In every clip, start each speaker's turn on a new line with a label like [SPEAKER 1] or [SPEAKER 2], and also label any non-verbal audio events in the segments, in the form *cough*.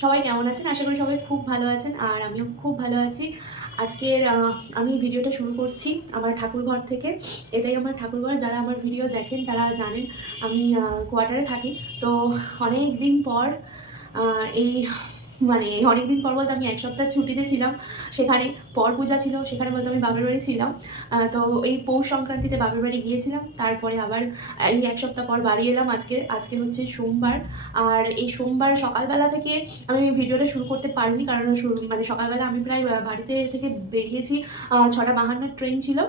[SPEAKER 1] সবাই কেমন আছেন? আশা করি সবাই খুব ভালো আছেন আর আমিও খুব ভালো আছি। আজকের আমি ভিডিওটা শুরু করছি আমার ঠাকুরঘর থেকে। এটাই আমার ঠাকুরঘর। যারা আমার ভিডিও দেখেন তারা জানেন আমি কোয়ার্টারে থাকি। তো অনেক দিন পর এই মানে অনেক দিন পর বলতে আমি এক সপ্তাহ ছুটিতে ছিলাম, সেখানে পর পূজা ছিল, সেখানে বলতে আমি বাপের বাড়ি ছিলাম। তো এই পৌষ সংক্রান্তিতে বাপের বাড়ি গিয়েছিলাম, তারপরে আবার এই এক সপ্তাহ পর বাড়ি এলাম আজকে আজকে হচ্ছে সোমবার। আর এই সোমবার সকালবেলা থেকে আমি ভিডিওটা শুরু করতে পারিনি, কারণ মানে সকালবেলা আমি প্রায় বাড়িতে থেকে বেরিয়েছি ছটা বাহান্ন ট্রেন ছিল।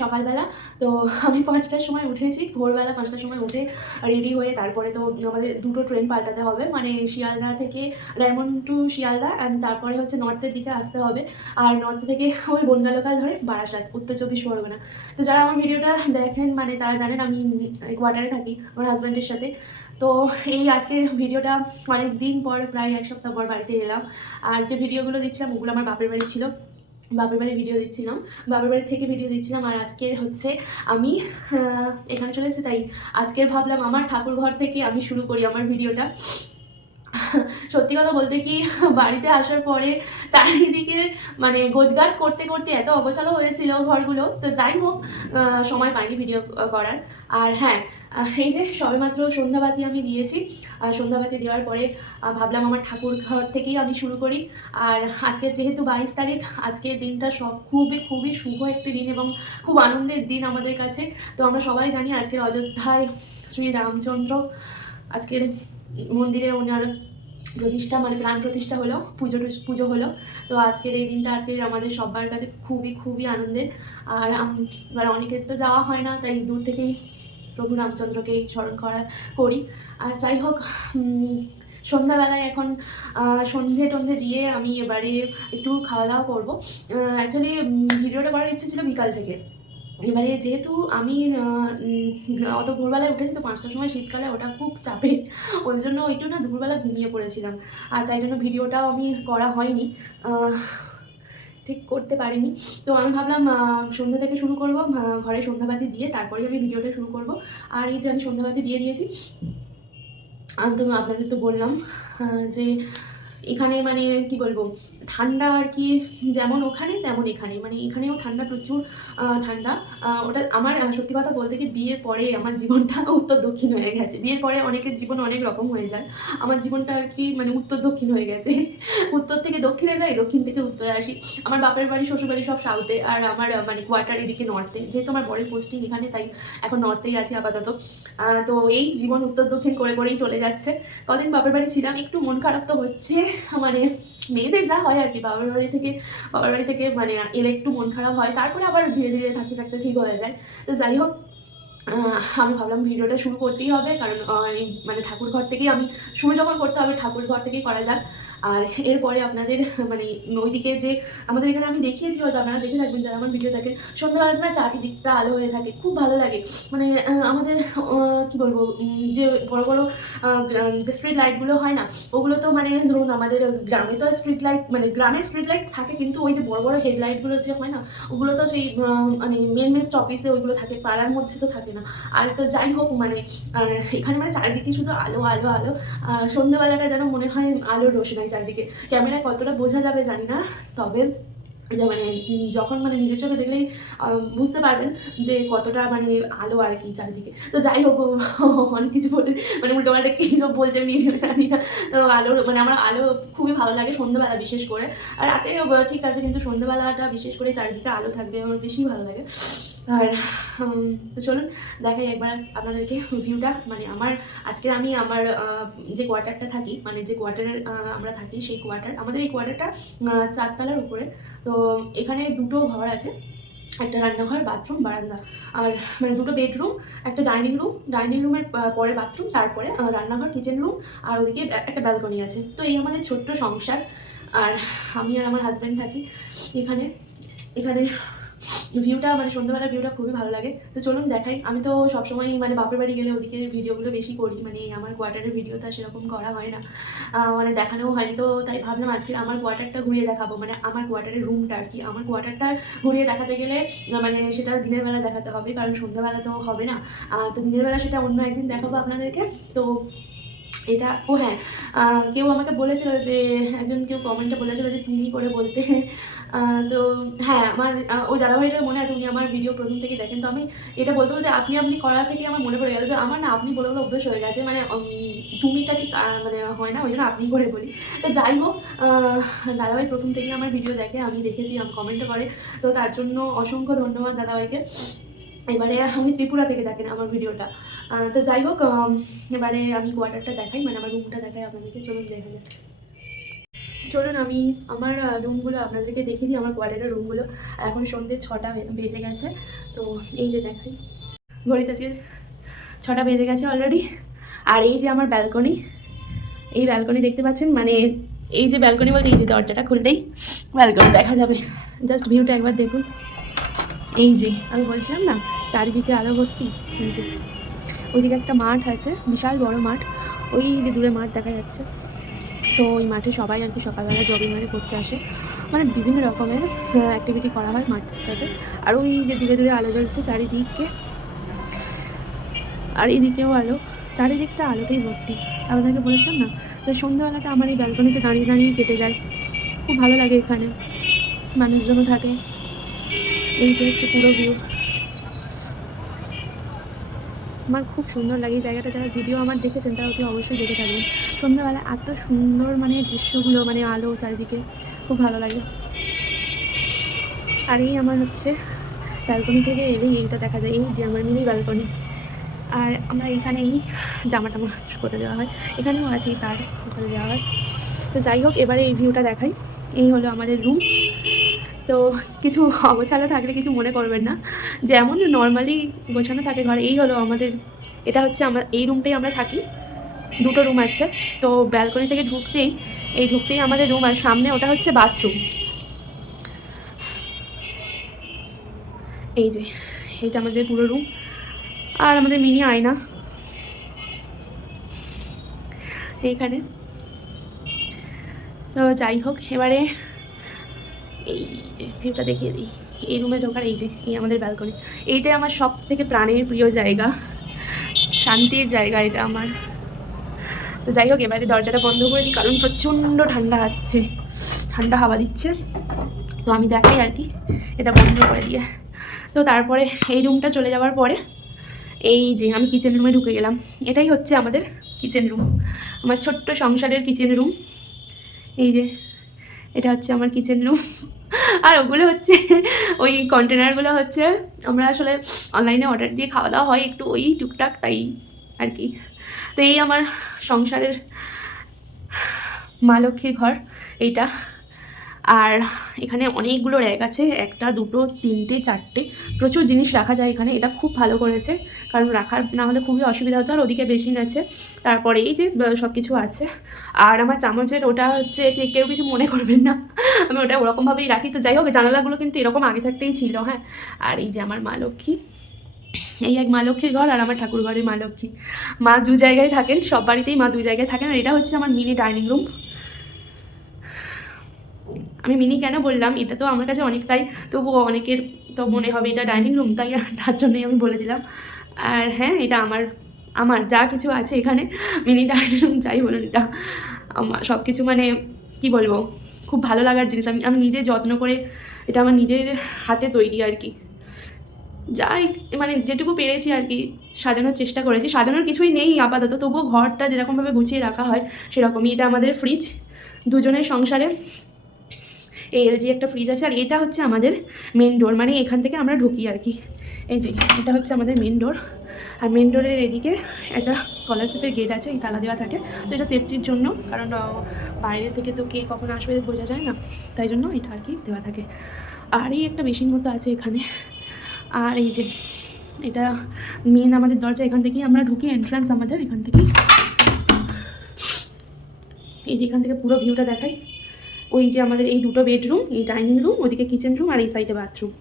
[SPEAKER 1] সকালবেলা। তো আমি পাঁচটার সময় উঠেছি, ভোরবেলা পাঁচটার সময় উঠে রেডি হয়ে তারপরে তো আমাদের দুটো ট্রেন পাল্টাতে হবে। মানে শিয়ালদা থেকে ডায়মন্ড টু শিয়ালদা অ্যান্ড তারপরে হচ্ছে নর্থের দিকে আসতে হবে। আর নর্থ থেকে ওই বনগা লোকাল ধরে বারাসাত, উত্তর চব্বিশ পরগনা। তো যারা আমার ভিডিওটা দেখেন মানে তারা জানেন আমি কোয়ার্টারে থাকি আমার হাজব্যান্ডের সাথে। তো এই আজকের ভিডিওটা অনেক দিন পর, প্রায় এক সপ্তাহ পর বাড়িতে এলাম। আর যে ভিডিওগুলো দিচ্ছিলাম, ওগুলো আমার বাপের বাড়ি ছিল। বাপের বাড়ি ভিডিও দিচ্ছিলাম। বাপের বাড়ি থেকে ভিডিও দিচ্ছিলাম আর আজকের হচ্ছে আমি এখানে চলে এসেছি, তাই আজকের ভাবলাম আমার ঠাকুর ঘর থেকে আমি শুরু করি আমার ভিডিওটা সত্যি কথা বলতে কি, বাড়িতে আসার পরে চারিদিকে মানে গোছগাছ করতে করতে এত অগোছালো হয়েছিল ঘরগুলো। তো যাই হোক সময় পাইনি ভিডিও করার। আর হ্যাঁ এই যে সবেমাত্র সন্ধ্যাবাতি আমি দিয়েছি। আর সন্ধ্যাবাতি দেওয়ার পরে ভাবলাম আমার ঠাকুর ঘর থেকেই আমি শুরু করি। আর আজকের যেহেতু বাইশ তারিখ, আজকের দিনটা সব খুবই খুবই শুভ একটি দিন এবং খুব আনন্দের দিন আমাদের কাছে। তো আমরা সবাই জানি আজকের অযোধ্যায় শ্রী রামচন্দ্র, আজকের মন্দিরে ওনার প্রতিষ্ঠা মানে প্রাণ প্রতিষ্ঠা হলো, পুজো পুজো হলো। তো আজকের এই দিনটা আজকের আমাদের সবার কাছে খুবই খুবই আনন্দের। আর এবার অনেকের তো যাওয়া হয় না, তাই দূর থেকেই প্রভু রামচন্দ্রকেই স্মরণ করা, করি। আর যাই হোক সন্ধ্যাবেলায় এখন সন্ধে টন্ধে দিয়ে আমি এবারে একটু খাওয়া দাওয়া করব অ্যাকচুয়ালি ভিডিওটা করার ইচ্ছে ছিল বিকাল থেকে। এবারে যেহেতু আমি অত ভোরবেলায় উঠেছি, তো পাঁচটার সময় শীতকালে ওটা খুব চাপে, ওই জন্য একটু না দুপুরবেলা ঘুমিয়ে পড়েছিলাম। আর তাই জন্য ভিডিওটাও আমি করা হয়নি। ঠিক করতে পারিনি। তো আমি ভাবলাম সন্ধ্যা থেকে শুরু করব ঘরে সন্ধ্যাবাতি দিয়ে তারপরেই আমি ভিডিওটা শুরু করব। আর এই যে আমি সন্ধ্যাবাতি দিয়ে দিয়েছি আমি তো আপনাদের তো বললাম যে এখানে মানে কি বলব, ঠান্ডা আর কি যেমন ওখানে তেমন এখানে। মানে এখানেও ঠান্ডা, প্রচুর ঠান্ডা। ওটা আমার সত্যি কথা বলতে কি বিয়ের পরে আমার জীবনটা *laughs* উত্তর দক্ষিণ হয়ে গেছে। বিয়ের পরে অনেকের জীবন অনেক রকম হয়ে যায়। আমার জীবনটা আর কি মানে উত্তর দক্ষিণ হয়ে গেছে। *laughs* উত্তর থেকে দক্ষিণে যাই, দক্ষিণ থেকে উত্তরে আসি। আমার বাপের বাড়ি শ্বশুর বাড়ি সব সাউথে আর আমার মানে কোয়ার্টার এদিকে নর্থে যেহেতু আমার বরের পোস্টিং এখানে, তাই এখন নর্থেই আছি আপাতত। তো এই জীবন উত্তর দক্ষিণ করে করেই চলে যাচ্ছে। কদিন বাপের বাড়ি ছিলাম, একটু মন খারাপ তো হচ্ছে। মানে মেয়েদের যা হয় আর কি, বাবার বাড়ি থেকে, বাবার বাড়ি থেকে মানে এলে একটু মন খারাপ হয়, তারপরে আবার ধীরে ধীরে থাকতে থাকতে ঠিক হয়ে যায়। তো যাই হোক আমি ভাবলাম ভিডিওটা শুরু করতেই হবে, কারণ এই মানে ঠাকুর ঘর থেকেই আমি শুরু যখন করতে হবে, ঠাকুর ঘর থেকেই করা যাক। আর এরপরে আপনাদের মানে ওইদিকে যে আমাদের এখানে আমি দেখিয়েছি, হয়তো আপনারা দেখে থাকবেন, যারা আমার ভিডিও দেখেন সন্ধ্যাবেলা না চারিদিকটা আলো হয়ে থাকে, খুব ভালো লাগে। মানে আমাদের কি বলব যে বড় বড় যে স্ট্রিট লাইটগুলো হয় না, ওগুলো তো মানে ধরুন আমাদের গ্রামে তো স্ট্রিট লাইট মানে গ্রামে স্ট্রিট লাইট থাকে, কিন্তু ওই যে বড় বড় হেডলাইটগুলো যে হয় না, ওগুলো তো সেই মানে মেন মেন স্টপিসে ওইগুলো থাকে, পাড়ার মধ্যে তো থাকে না। আর তো যাই হোক মানে এখানে মানে চারিদিকে শুধু আলো আলো আলো। সন্ধ্যেবেলাটা যেন মনে হয় আলোর রোশনাই চারিদিকে। ক্যামেরায় কতটা বোঝা যাবে জানি না, তবে মানে যখন মানে নিজের চোখে দেখলেই বুঝতে পারবেন যে কতটা মানে আলো আর কি চারিদিকে। তো যাই হোক, *laughs* অনেক কিছু বলে মানে উল্টো পাল্টা কী সব বলছে আমি নিজেও জানি না। তো আলোর মানে আমার আলো খুবই ভালো লাগে সন্ধ্যেবেলা বিশেষ করে। আর রাতে, ঠিক আছে, কিন্তু সন্ধ্যেবেলাটা বিশেষ করে চারিদিকে আলো থাকবে, আমার বেশি ভালো লাগে। আর তো চলুন দেখাই একবার আপনাদেরকে ভিউটা মানে আমার, আজকে আমি আমার যে কোয়ার্টারটা থাকি মানে যে কোয়ার্টারের আমরা থাকি সেই কোয়ার্টার আমাদের এই কোয়ার্টারটা চারতলার উপরে। তো এখানে দুটো ঘর আছে, একটা রান্নাঘর বাথরুম বারান্দা। আর মানে দুটো বেডরুম একটা ডাইনিং রুম ডাইনিং রুমের পরে বাথরুম তারপরে রান্নাঘর কিচেন রুম আর ওদিকে একটা ব্যালকনি আছে। তো এই আমাদের ছোট্ট সংসার। আর আমি আর আমার হাজব্যান্ড থাকি এখানে এখানে ভিউটা মানে সন্ধ্যাবেলার ভিউটা খুবই ভালো লাগে। তো চলুন দেখাই। আমি তো সবসময় মানে বাপের বাড়ি গেলে ওদিকে ভিডিওগুলো বেশি করি। মানে আমার কোয়ার্টারের ভিডিও তো সেরকম করা হয় না। মানে দেখানোও হয়নি। তো তাই ভাবলাম আজকে আমার কোয়ার্টারটা ঘুরিয়ে দেখাবো। মানে আমার কোয়ার্টারের রুমটা আর কি আমার কোয়ার্টারটা ঘুরিয়ে দেখাতে গেলে মানে সেটা দিনের বেলা দেখাতে হবে। কারণ সন্ধ্যাবেলা তো হবে না। তো দিনের বেলা সেটা অন্য একদিন দেখাবো আপনাদেরকে। তো এটা, ও হ্যাঁ কেউ আমাকে বলেছিল যে, একজন কেউ কমেন্টে বলেছিল যে, তুমি করে বলতে। তো হ্যাঁ আমার ওই দাদাভাইটার মনে আছে, উনি আমার ভিডিও প্রথম থেকে দেখেন। তো আমি এটা বলতে বলতে আপনি আপনি করা থেকে আমার মনে পড়ে গেল। তো আমার না, আপনি বলে বলে অভ্যেস হয়ে গেছে। মানে তুমিটা ঠিক মানে হয় না, ওই জন্য আপনি করে বলি। তো যাই হোক দাদাভাই প্রথম থেকে আমার ভিডিও দেখে, আমি দেখেছি, আমি কমেন্টও করে। তো তার জন্য অসংখ্য ধন্যবাদ দাদাভাইকে। এবারে আমি ত্রিপুরা থেকে দেখেন আমার ভিডিওটা। তো যাই হোক এবারে আমি কোয়ার্টারটা দেখাই মানে আমার রুমটা দেখাই, আপনাদেরকে চলুন দেখা যাক চলুন, আমি আমার রুমগুলো আপনাদেরকে দেখিয়ে দিই, আমার কোয়ার্টারের রুমগুলো আর এখন সন্ধ্যে ছটা বেজে গেছে, তো এই যে দেখাই। ঘড়িতে আজকে ছটা বেজে গেছে অলরেডি আর এই যে আমার ব্যালকনি এই ব্যালকনি দেখতে পাচ্ছেন? মানে এই যে ব্যালকনি বলতে এই যে দরজাটা খুলতেই ব্যালকনি দেখা যাবে। জাস্ট ভিউটা একবার দেখুন। এই যে, আমি বলছিলাম না, চারিদিকে আলো ভর্তি, এই যে। ওইদিকে একটা মাঠ আছে, বিশাল বড় মাঠ, ওই যে দূরে মাঠ দেখা যাচ্ছে। তো ওই মাঠে সবাই আর কি সকালবেলা জগিং মারে করতে আসে। মানে বিভিন্ন রকমের অ্যাক্টিভিটি করা হয় মাঠটাতে। আর ওই যে দূরে দূরে আলো জ্বলছে চারিদিকে। আর এদিকেও আলো, চারিদিকটা আলোতেই ভর্তি। আপনাদেরকে বলেছিলাম না তো সন্ধ্যাবেলাটা আমার এই ব্যালকনিতে দাঁড়িয়ে দাঁড়িয়ে কেটে যায়। খুব ভালো লাগে এখানে। মানুষজনও থাকে। এই যে হচ্ছে পুরো ভিউ আমার খুব সুন্দর লাগে এই জায়গাটা। যারা ভিডিও আমার দেখেছেন, তারা অতি অবশ্যই দেখে থাকবেন। সন্ধ্যাবেলা এত সুন্দর মানে দৃশ্যগুলো মানে আলো চারিদিকে, খুব ভালো লাগে। আর এই আমার হচ্ছে ব্যালকনি থেকে এলেই এইটা দেখা যায়, এই যে আমার মিনি ব্যালকনি আর আমরা এখানেই জামা টামা শুকোতে দেওয়া হয়? এখানেও আছে তার ওখানে দেওয়া হয়। তো যাই হোক, এবারে এই ভিউটা দেখাই। এই হলো আমাদের রুম তো কিছু অগোছালো থাকলে কিছু মনে করবেন না। যেমন নর্মালি গোছানো থাকে ঘরে এই হলো আমাদের, এটা হচ্ছে আমার এই রুমটাই আমরা থাকি, দুটো রুম আছে। তো ব্যালকনি থেকে ঢুকতেই, এই ঢুকতেই আমাদের রুম আর সামনে ওটা হচ্ছে বাথরুম এই যে, এইটা আমাদের পুরো রুম আর আমাদের মিনি আয়না। এইখানে। তো যাই হোক, এবারে এই যে ভিউটা দেখিয়ে দিই। এই রুমে ঢোকার এই যে, এই আমাদের ব্যালকনি এইটাই আমার সব থেকে প্রাণের প্রিয় জায়গা। শান্তির জায়গা এটা আমার। তো যাই হোক, এবারে দরজাটা বন্ধ করে দিই, কারণ প্রচণ্ড ঠান্ডা আসছে। ঠান্ডা হাওয়া দিচ্ছে। তো আমি দেখাই আর কি, এটা বন্ধ করে দিয়ে। তো তারপরে এই রুমটা চলে যাওয়ার পরে, এই যে, আমি কিচেন রুমে ঢুকে গেলাম। এটাই হচ্ছে আমাদের কিচেন রুম আমার ছোট্ট সংসারের কিচেন রুম এই যে এটা হচ্ছে আমার কিচেন রুম *laughs* আর ওগুলো হচ্ছে, ওই কন্টেনারগুলো হচ্ছে, আমরা আসলে অনলাইনে অর্ডার দিয়ে খাওয়া দাওয়া হয় একটু ওই টুকটাক তাই আর কি। তো এই আমার সংসারের মা লক্ষ্মীর ঘর, এইটা। আর এখানে অনেকগুলো র্যাক আছে, একটা, দুটো, তিনটে, চারটে। প্রচুর জিনিস রাখা যায় এখানে, এটা খুব ভালো করেছে। কারণ রাখার না হলে খুবই অসুবিধা হতো, আর ওদিকে বেসিন আছে। তারপরে এই যে সব কিছু আছে। আর আমার চামচের ওটা হচ্ছে কেউ কিছু মনে করবেন না। আমি ওটা ওরকমভাবেই রাখি। তো যাই হোক, জানালাগুলো কিন্তু এরকম আগে থাকতেই ছিল হ্যাঁ। আর এই যে আমার মা লক্ষ্মী। এই এক মা লক্ষ্মীর ঘর আর আমার ঠাকুর ঘরের মা লক্ষ্মী। মা দু জায়গায় থাকেন, সব বাড়িতেই মা দু জায়গায় থাকেন। আর এটা হচ্ছে আমার মিনি ডাইনিং রুম। আমি মিনি কেন বললাম? এটা তো আমার কাছে অনেকটাই, তবুও অনেকের তো মনে হবে এটা ডাইনিং রুম তাই *laughs* তার জন্যই আমি বলে দিলাম। আর হ্যাঁ এটা আমার আমার যা কিছু আছে এখানে, মিনি ডাইনিং রুম যাই বলুন এটা। আমার সব কিছু মানে কি বলব, খুব ভালো লাগার জিনিস। আমি আমি নিজে যত্ন করে এটা আমার নিজের হাতে তৈরি আর কি। যাই মানে যেটুকু পেরেছি আর কি, সাজানোর চেষ্টা করেছি। সাজানোর কিছুই নেই আপাতত, তবুও ঘরটা যেরকমভাবে গুছিয়ে রাখা হয়, সেরকমই এটা আমাদের ফ্রিজ দুজনের সংসারে এই এলজি একটা ফ্রিজ আছে, আর এটা হচ্ছে আমাদের মেন ডোর মানে এখান থেকে আমরা ঢুকি আর কি। এই যে, এটা হচ্ছে আমাদের মেন ডোর আর মেন ডোরের এদিকে একটা স্কলারশিপের গেট আছে, এই তালা দেওয়া থাকে। তো এটা সেফটির জন্য, কারণ বাইরে থেকে তো কে কখন আসবে বোঝা যায় না, তাই জন্য এটা আর কি দেওয়া থাকে। আর এই একটা বেশির মতো আছে এখানে। আর এই যে, এটা মেন আমাদের দরজা, এখান থেকেই আমরা ঢুকি এন্ট্রান্স আমাদের এখান থেকেই। এই যে, এখান থেকে পুরো ভিউটা দেখাই। ওই যে আমাদের এই দুটো বেডরুম এই ডাইনিং রুম ওদিকে কিচেন রুম আর এই সাইডে বাথরুম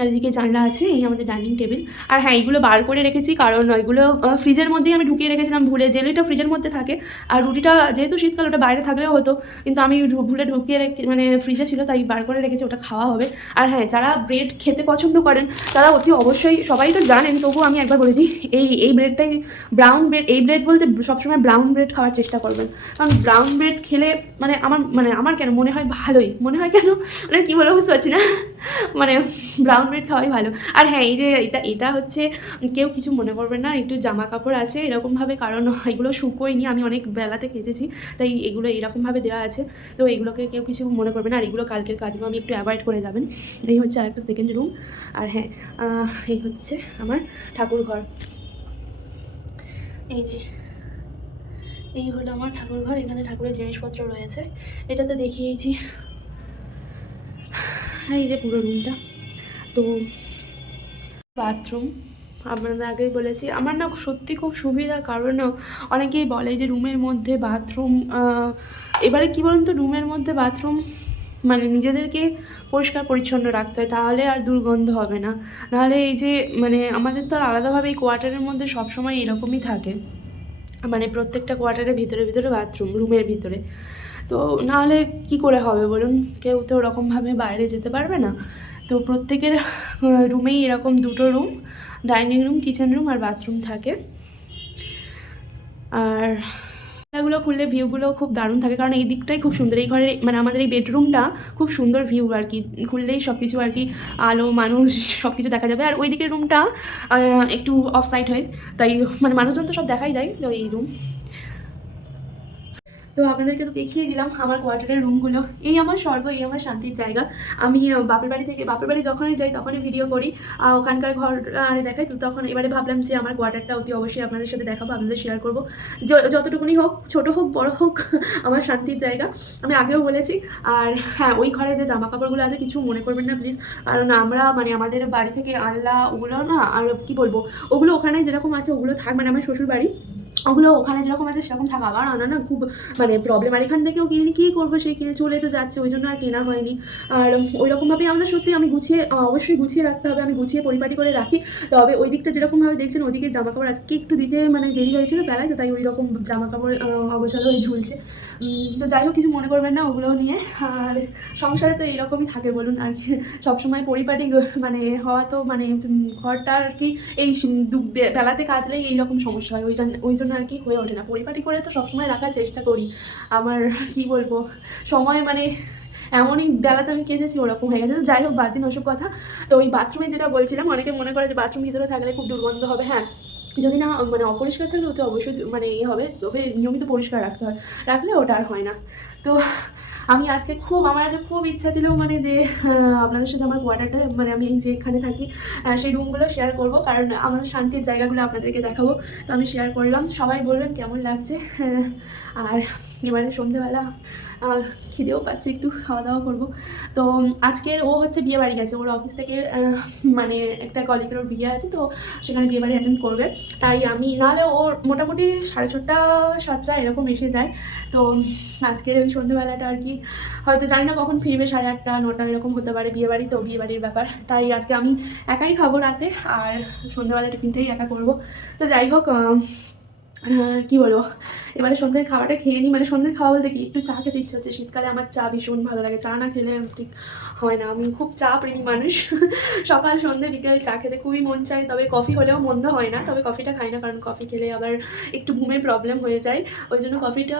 [SPEAKER 1] আর এদিকে জানলা আছে এই আমাদের ডাইনিং টেবিল। আর হ্যাঁ এইগুলো বার করে রেখেছি কারণ আহ, ফ্রিজের মধ্যেই আমি ঢুকিয়ে রেখেছিলাম ভুলে। জেলিটা ফ্রিজের মধ্যে থাকে আর রুটিটা যেহেতু শীতকাল ওটা বাইরে থাকলেও হতো কিন্তু আমি ভুলে ঢুকিয়ে রেখে মানে ফ্রিজে ছিল তাই বার করে রেখেছি ওটা খাওয়া হবে। আর হ্যাঁ যারা ব্রেড খেতে পছন্দ করেন তারা অতি অবশ্যই সবাই তো জানেন তবুও আমি একবার বলে দিই এই এই ব্রেডটাই ব্রাউন ব্রেড এই ব্রেড বলতে সবসময় ব্রাউন ব্রেড খাওয়ার চেষ্টা করবেন। কারণ ব্রাউন ব্রেড খেলে মানে আমার মানে আমার কেন মনে হয় ভালোই। মনে হয় কেন? মানে কী বলে বুঝতে পারছি না। মানে ব্রাউন ব্রেড খাওয়াই ভালো। আর হ্যাঁ এই যে এটা এটা হচ্ছে, কেউ কিছু মনে করবেন না, একটু জামা কাপড় আছে এরকমভাবে, কারণ এগুলো শুকোয়নি, আমি অনেক বেলাতে কেচেছি, তাই এগুলো এরকমভাবে দেওয়া আছে। তো এগুলোকে কেউ কিছু মনে করবে না, আর এগুলো কালকের কাজ আমি একটু অ্যাভয়েড করে যাবেন। এই হচ্ছে আর একটা সেকেন্ড রুম আর হ্যাঁ এই হচ্ছে আমার ঠাকুর ঘর। এই যে, এই হলো আমার ঠাকুর ঘর, এখানে ঠাকুরের জিনিসপত্র রয়েছে। এটা তো দেখিয়েছি। এই যে পুরো রুমটা তো বাথরুম আপনাদের আগেই বলেছি। আমার না সত্যি খুব সুবিধা, কারণ অনেকেই বলে যে রুমের মধ্যে বাথরুম এবারে কী বলুন তো, রুমের মধ্যে বাথরুম মানে নিজেদেরকে পরিষ্কার পরিচ্ছন্ন রাখতে হয়, তাহলে আর দুর্গন্ধ হবে না। নাহলে এই যে মানে আমাদের তো আর আলাদাভাবে এই কোয়ার্টারের মধ্যে সবসময় এরকমই থাকে। মানে প্রত্যেকটা কোয়ার্টারের ভিতরে ভিতরে বাথরুম রুমের ভিতরে। তো নাহলে কি করে হবে বলুন? কেউ তো ওরকমভাবে বাইরে যেতে পারবে না। তো প্রত্যেকের রুমেই এরকম দুটো room, dining room, kitchen room আর বাথরুম থাকে। আর জানলাগুলো খুললে ভিউগুলো খুব দারুণ থাকে, কারণ এই দিকটাই খুব সুন্দর। এই ঘরে মানে আমাদের এই বেডরুমটা খুব সুন্দর ভিউ আর কি। খুললেই সব কিছু আর কি, আলো, মানুষ সব কিছু দেখা যাবে। আর ওই দিকের রুমটা একটু অফ সাইড হয়। তাই মানে মানুষজন তো সব দেখাই যায়, তো এই রুম তো আপনাদেরকে তো দেখিয়ে দিলাম আমার কোয়ার্টারের রুমগুলো। এই আমার স্বর্গ, এই আমার শান্তির জায়গা। আমি বাপের বাড়ি থেকে, বাপের বাড়ি যখনই যাই তখনই ভিডিও করি। ওখানকার ঘর, আরে দেখাই তো, তখন এবারে ভাবলাম যে আমার কোয়ার্টারটা অতি অবশ্যই আপনাদের সাথে দেখাবো, আপনাদের শেয়ার করব। যতটুকুনি হোক, ছোট হোক, বড় হোক, *laughs* আমার শান্তির জায়গা। আমি আগেও বলেছি, আর হ্যাঁ ওই ঘরে যে জামা কাপড়গুলো আছে, কিছু মনে করবেন না প্লিজ কারণ আমরা মানে আমাদের বাড়ি থেকে আল্লাহ ওগুলো না, আর কি বলব, ওগুলো ওখানে যেরকম আছে, ওগুলো থাক মানে আমার শ্বশুর বাড়ি ওগুলো ওখানে যেরকম আছে সেরকম থাকা। আবার আনা না খুব মানে প্রবলেম আর এখান থেকেও কিনে, কী করব সেই কিনে চলে তো যাচ্ছে, ওই জন্য আর কেনা হয়নি। আর ওই রকমভাবেই আমরা সত্যি আমি গুছিয়ে অবশ্যই গুছিয়ে রাখতে হবে, আমি গুছিয়ে পরিপাটি করে রাখি। তবে ওই দিকটা যেরকমভাবে দেখছেন ওইদিকে জামা কাপড় আজকে একটু দিতে মানে দেরি হয়েছিল বেলায়, তো তাই ওই রকম জামা কাপড় অগোছালো হয়ে ঝুলছে। তো যাই হোক, কিছু মনে করবেন না ওগুলো নিয়ে। আর সংসারে তো এইরকমই থাকে বলুন, আর কি। সবসময় পরিপাটি মানে হওয়া তো মানে ঘরটা আর কি, এই বেলাতে কাজলেই এইরকম সমস্যা হয়। ওই জন্য ওই জন্য আর কি হয়ে ওঠে না। পরিপাটি করে তো সবসময় রাখার চেষ্টা করি। আমার কি বলব, সময় মানে এমনই বেলাতে আমি কেঁদেছি, ওরকম হয়ে গেছে। তো যাই হোক, বাদ দিন ওসব কথা। তো ওই বাথরুমে যেটা বলছিলাম, অনেকে মনে করে যে বাথরুম ভিতরে থাকলে খুব দুর্গন্ধ হবে। হ্যাঁ যদি না মানে অপরিষ্কার থাকলে ওতে অবশ্যই মানে ইয়ে হবে। তবে নিয়মিত পরিষ্কার রাখতে হয়। রাখলে ওটা আর হয় না। তো আমি আজকে খুব আমার আজকে খুব ইচ্ছা ছিল মানে যে আপনাদের সাথে আমার কোয়ার্টারটা মানে আমি যেখানে থাকি সেই রুমগুলো শেয়ার করব। কারণ আমাদের শান্তির জায়গাগুলো আপনাদেরকে দেখাবো। তো আমি শেয়ার করলাম। সবাই বলবেন কেমন লাগছে? *laughs* আর এবারে সন্ধেবেলা আহ, খিদেও পাচ্ছে একটু খাওয়া দাওয়া করব। তো আজকের ও হচ্ছে বিয়ে বাড়ি গেছে। ওর অফিস থেকে মানে একটা কলিগের ওর বিয়ে আছে। তো সেখানে বিয়ে বাড়ি অ্যাটেন্ড করবে। তাই আমি নাহলে ওর মোটামুটি সাড়ে ছটা সাতটা এরকম এসে যায়। তো আজকের ওই সন্ধ্যেবেলাটা আর কি। হয়তো জানি না কখন ফিরবে সাড়ে আটটা, নটা এরকম হতে পারে বিয়ে বাড়ি তো বিয়ে বাড়ির ব্যাপার। তাই আজকে আমি একাই খাব রাতে আর সন্ধ্যাবেলা টিফিনটাই একা করব। তো যাই হোক কি বলব? এবারে সন্ধ্যের খাওয়াটা খেয়ে নিই। মানে সন্ধ্যের খাওয়া বলতে কি, একটু চা খেতে ইচ্ছে হচ্ছে। শীতকালে আমার চা ভীষণ ভালো লাগে। চা না খেলে ঠিক হয় না। আমি খুব চা প্রেমী মানুষ। *laughs* সকাল, সন্ধ্যে, বিকেল চা খেতে খুবই মন চায়। তবে কফি হলেও মন্দ হয় না। তবে কফিটা খাই না, কারণ কফি খেলে আবার একটু ঘুমের প্রবলেম হয়ে যায়। ওই জন্য কফিটা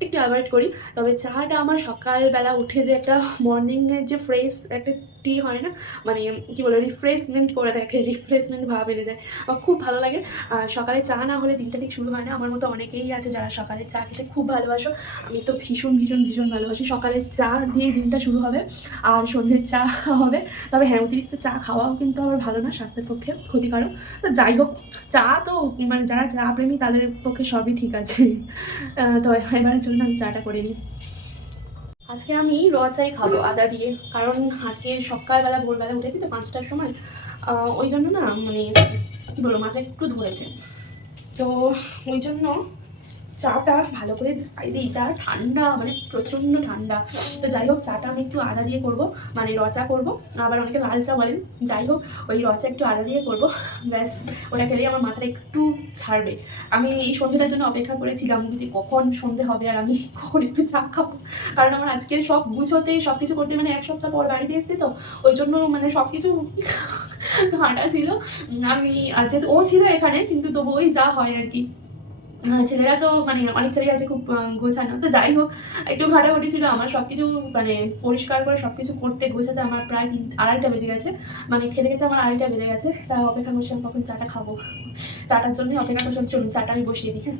[SPEAKER 1] একটু অ্যাভয়েড করি। তবে চাটা আমার সকালবেলা উঠে যে একটা মর্নিংয়ের যে ফ্রেশ একটা টি হয় না মানে কী বলো রিফ্রেশমেন্ট করে দেয়। *laughs* রিফ্রেশমেন্ট ভাব এনে দেয়। আমার খুব ভালো লাগে। আর সকালে চা না হলে দিনটা ঠিক শুরু হয় না। আমার মতো অনেকেই আছে যারা সকালে চা খেতে খুব ভালোবাসো। আমি তো ভীষণ ভীষণ ভীষণ ভালোবাসি। সকালে চা দিয়ে দিনটা শুরু হবে আর সন্ধ্যের চা হবে। তবে হ্যাঁ অতিরিক্ত চা খাওয়াও কিন্তু আবার ভালো না, স্বাস্থ্যের পক্ষে ক্ষতিকারক। তো যাই হোক, চা তো মানে যারা চা প্রেমী তাদের পক্ষে সবই ঠিক আছে। তো এবারের জন্য আমি চাটা করে নিই। আজকে আমি র চাই খাব আদা দিয়ে। কারণ আজকে সকালবেলা, ভোরবেলা উঠেছি তো পাঁচটার সময়। ওই জন্য না মানে কী বলব মাথা একটু ধরেছে। তো ওই জন্য চাটা ভালো করে খাই দিই। চা ঠান্ডা মানে প্রচণ্ড ঠান্ডা। তো যাই হোক, চাটা আমি একটু আদা দিয়ে করব মানে রচা করব। আবার অনেকে লাল চা বলেন। যাই হোক, ওই রচা একটু আদা দিয়ে করব। ব্যাস, ওটা খেলেই আমার মাথাটা একটু ছাড়বে। আমি এই সন্ধ্যেটার জন্য অপেক্ষা করেছিলাম যে কখন সন্ধে হবে আর আমি *laughs* কখন একটু চা খাব। কারণ আমার আজকের সব গুছোতে, সব কিছু করতে মানে এক সপ্তাহ পর বাড়িতে এসেছি তো, ওই জন্য মানে সব কিছু *laughs* ঘাঁটা ছিল। আমি, আর যেহেতু ও ছিল এখানে, কিন্তু তবু ওই যা হয় আর কি। ছেলেরা তো মানে অনেক ছেলেই আছে খুব গোছানো। তো যাই হোক, একটু ঘাটাঘাটি ছিল আমার সব কিছু মানে পরিষ্কার করে সব কিছু করতে গোছাতে আমার প্রায় তিন, আড়াইটা বেজে গেছে। মানে খেতে খেতে আমার আড়াইটা বেজে গেছে। তা অপেক্ষা করছিলাম কখন চাটা খাব। চাটার জন্যই অপেক্ষা করছিলাম। চলুন, চাটা আমি বসিয়ে দিই হ্যাঁ।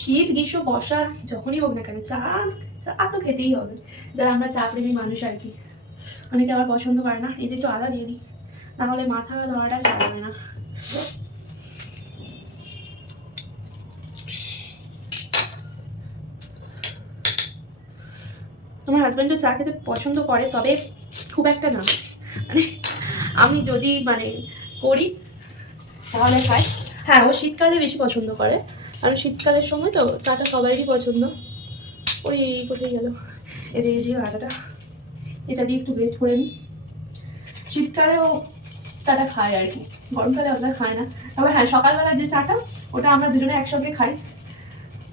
[SPEAKER 1] শীত, গ্রীষ্ম, বর্ষা, যখনই হোক না কেন চা চা তো খেতেই হবে। যারা আমরা চা প্রেমী মানুষ আর কি। অনেকে আবার পছন্দ করে না, এই যে একটু আদা দিয়ে দিই। নাহলে মাথা ধরাটা ছাড়াবে না। আমার হাজব্যান্ডও চা খেতে পছন্দ করে, তবে খুব একটা না। মানে আমি যদি মানে করি, তাহলে খাই। হ্যাঁ ও শীতকালে বেশি পছন্দ করে। কারণ শীতকালের সময় তো চাটা সবারই পছন্দ। ওই কোথায় গেল। এদের যে আটাটা, এটা দিয়ে একটু গ্রেট করে নিই। শীতকালেও চাটা খায় আর কি। গরমকালে অতটা খায় না। তবে হ্যাঁ সকালবেলা যে চাটা, ওটা আমরা দুজনে একসঙ্গে খাই।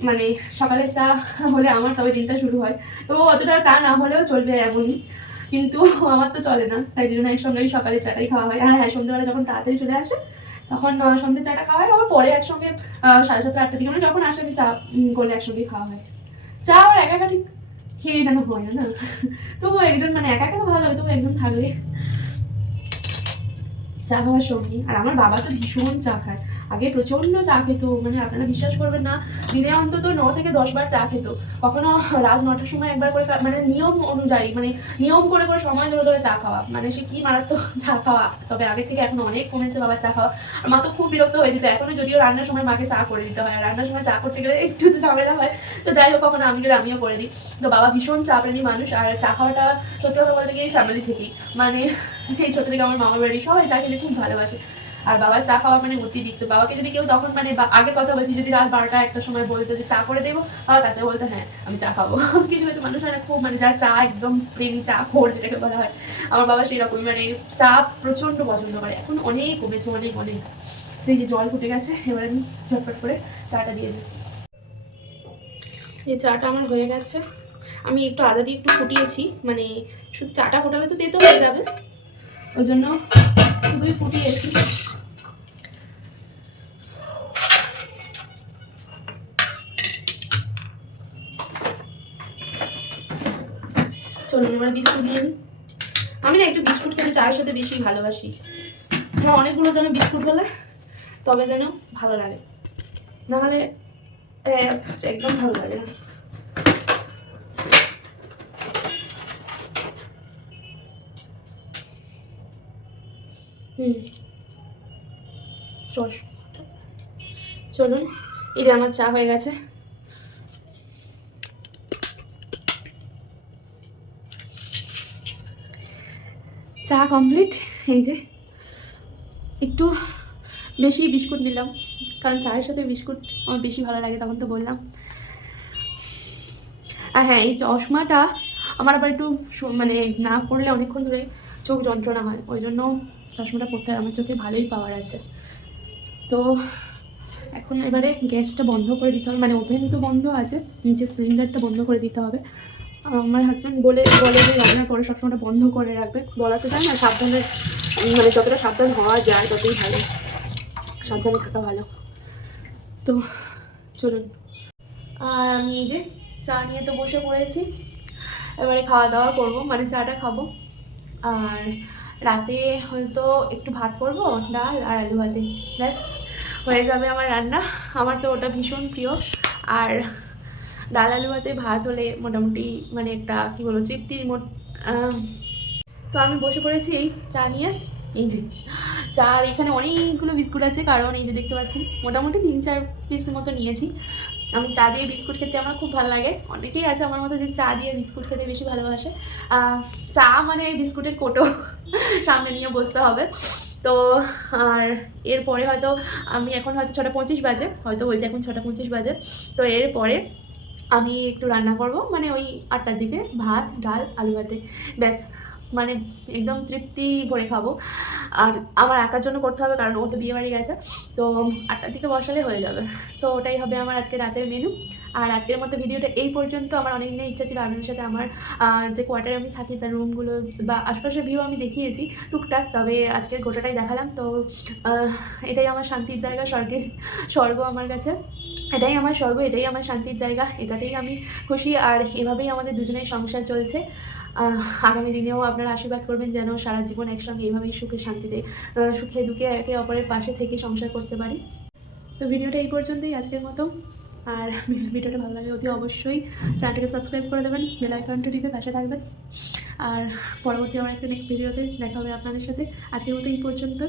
[SPEAKER 1] মানে সকালের চা হলে আমার, তবে দিনটা শুরু হয়। তো অতটা চা না হলেও চলবে এমনই। কিন্তু আমার তো চলে না, তাই জন্য একসঙ্গে ওই সকালের চাটাই খাওয়া হয়। আর হ্যাঁ সন্ধ্যেবেলা যখন তাড়াতাড়ি চলে আসে, তখন সন্ধ্যের চাটা খাওয়া হয়। আবার পরে একসঙ্গে সাড়ে সাতটা, আটটার দিকে মানে যখন আসে চা করলে একসঙ্গে খাওয়া হয়। চা আর একা একা ঠিক খেয়ে যেন হয় না না তবু একজন মানে একা একা ভালো হয় তবু একজন থাকলে চা খাওয়ার সঙ্গী। আর আমার বাবা তো ভীষণ চা খায়। আগে প্রচণ্ড চা খেত মানে আপনারা বিশ্বাস করবেন না, দিনে অন্তত ন থেকে দশ বার চা খেত। কখনো রাত নটার সময় একবার করে মানে নিয়ম অনুযায়ী মানে নিয়ম করে করে সময় ধরে ধরে চা খাওয়া। মানে সে কি মারাত্মক *laughs* চা খাওয়া। তবে আগে থেকে এখন অনেক কমেছে বাবার চা খাওয়া। মা তো খুব বিরক্ত হয়ে যেত। এখনও যদিও রান্নার সময় মাকে চা করে দিতে হয়। আর রান্নার সময় চা করতে গেলে একটু তো ঝামেলা হয়। তো যাই হোক, কখনো আমি গেলে আমিও করে দিই। তো বাবা ভীষণ চা প্রেমী মানুষ। আর চা খাওয়াটা সত্যি কথা বলতে গিয়ে ফ্যামিলি থেকেই। মানে সেই ছোট থেকে আমার মামার বাড়ি সবাই চা খেতে খুব ভালোবাসে। আর বাবা চা খাওয়া মানে অতিরিক্ত বাবাকে যদি কেউ তখন মানে আগে কথা বলছি, যদি রাত বারোটা একটা সময় বলতো যে চা করে দেবো তাতে বলতো হ্যাঁ আমি চা খাব। *laughs* কিছু কিছু মানুষ হয় না, খুব মানে যার চা একদম প্রেমী চা খোর যেটাকে বলা হয়। আমার বাবা সেই রকমই মানে চা প্রচণ্ড পছন্দ করে। এখন অনেক কমেছে, অনেক অনেক। এই যে জল ফুটে গেছে, এবার আমি ঝটপট করে চাটা দিয়ে দিই। এই চাটা আমার হয়ে গেছে। আমি একটু আদা দিয়ে একটু ফুটিয়েছি মানে শুধু চাটা ফোটালে তো দিতে হয়ে যাবে। ওই জন্য শুধুই ফুটিয়েছি। এবার বিস্কুট নিয়ে নিই আমি না একটু বিস্কুট খেতে চায়ের সাথে বেশি ভালোবাসি। আমার অনেকগুলো যেন বিস্কুট বলে তবে যেন ভালো লাগে। নাহলে একদম ভালো লাগে না। হুম। চল। চলুন, এই যে আমার চা হয়ে গেছে। চা কমপ্লিট এই যে, একটু বেশি বিস্কুট নিলাম, কারণ চায়ের সাথে বিস্কুট আমার বেশি ভালো লাগে তখন তো বললাম। আর হ্যাঁ এই চশমাটা আমার আবার একটু মানে না পড়লে অনেকক্ষণ ধরে চোখ যন্ত্রণা হয়, ওই জন্য চশমাটা পড়তে আমার চোখে ভালোই পাওয়ার আছে। তো এখন এবারে গ্যাসটা বন্ধ করে দিতে হবে মানে ওভেন তো বন্ধ আছে, নিচের সিলিন্ডারটা বন্ধ করে দিতে হবে। আমার হাজব্যান্ড বলে বলে যে রান্নার পরে সবসময়টা বন্ধ করে রাখবে। বলা তো যায় না, সাবধানে মানে যতটা সাবধান হওয়া যায়, ততই ভালো। সাবধানে থাকা ভালো। তো চলুন। আর আমি এই যে চা নিয়ে তো বসে পড়েছি। এবারে খাওয়া দাওয়া করব মানে চাটা খাব। আর রাতে হয়তো একটু ভাত করব, ডাল আর আলু ভাতে। ব্যাস, হয়ে যাবে আমার রান্না। আমার তো ওটা ভীষণ প্রিয়। আর ডাল আলু ভাতে ভাত হলে মোটামুটি মানে একটা, কী বলব, তৃপ্তির মোট তো আমি বসে পড়েছি এই চা নিয়ে। এই যে চা আর এখানে অনেকগুলো বিস্কুট আছে, কারণ এই যে দেখতে পাচ্ছেন, মোটামুটি তিন চার পিস মতো নিয়েছি। আমি চা দিয়ে বিস্কুট খেতে আমার খুব ভালো লাগে। অনেকেই আছে আমার মতো যে চা দিয়ে বিস্কুট খেতে বেশি ভালোবাসে। চা মানে বিস্কুটের কোটো, সামনে নিয়ে বসতে হবে। তো, আর এরপরে হয়তো আমি এখন হয়তো ছটা পঁচিশ বাজে, হয়তো হয়েছে এখন ছটা পঁচিশ বাজে। তো এরপরে আমি একটু রান্না করব মানে ওই আটটার দিকে, ভাত, ডাল, আলু ভাতে। ব্যাস মানে একদম তৃপ্তি ভরে খাব। আর আমার একার জন্য করতে হবে, কারণ ও তো বিয়ে বাড়ি গেছে। তো আটটার দিকে বসালে হয়ে যাবে। তো ওটাই হবে আমার আজকে রাতের মেনু আর আজকের মতো ভিডিওটা এই পর্যন্ত। আমার অনেক দিনের ইচ্ছা ছিল আপনাদের সাথে আমার যে কোয়ার্টারে আমি থাকি, তার রুমগুলো বা আশপাশের ভিউ আমি দেখিয়েছি, টুকটাক। তবে আজকের গোটাটাই দেখালাম। তো এটাই আমার শান্তির জায়গা, স্বর্গে, স্বর্গ আমার কাছে। এটাই আমার স্বর্গ, এটাই আমার শান্তির জায়গা, এটাতেই আমি খুশি। আর এভাবেই আমাদের দুজনের সংসার চলছে। আগামী দিনেও আপনারা আশীর্বাদ করবেন যেন সারা জীবন একসঙ্গে এভাবেই সুখে শান্তিতে সুখে দুঃখে একে অপরের পাশে থেকে সংসার করতে পারি। তো ভিডিওটা এই পর্যন্তই আজকের মতো। আর ভিডিওটা ভালো লাগে অতি অবশ্যই চ্যানেলটাকে সাবস্ক্রাইব করে দেবেন, বেল আইকনটা টিপে পাশে থাকবেন। আর পরবর্তী আমার একটা নেক্সট ভিডিওতে দেখা হবে আপনাদের সাথে। আজকের মতো এই পর্যন্ত।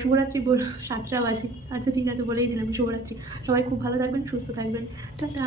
[SPEAKER 1] শুভরাত্রি বল, সাতটা বাজে। আচ্ছা ঠিক আছে, বলেই দিলাম, শুভরাত্রি। সবাই খুব ভালো থাকবেন, সুস্থ থাকবেন। টাটা।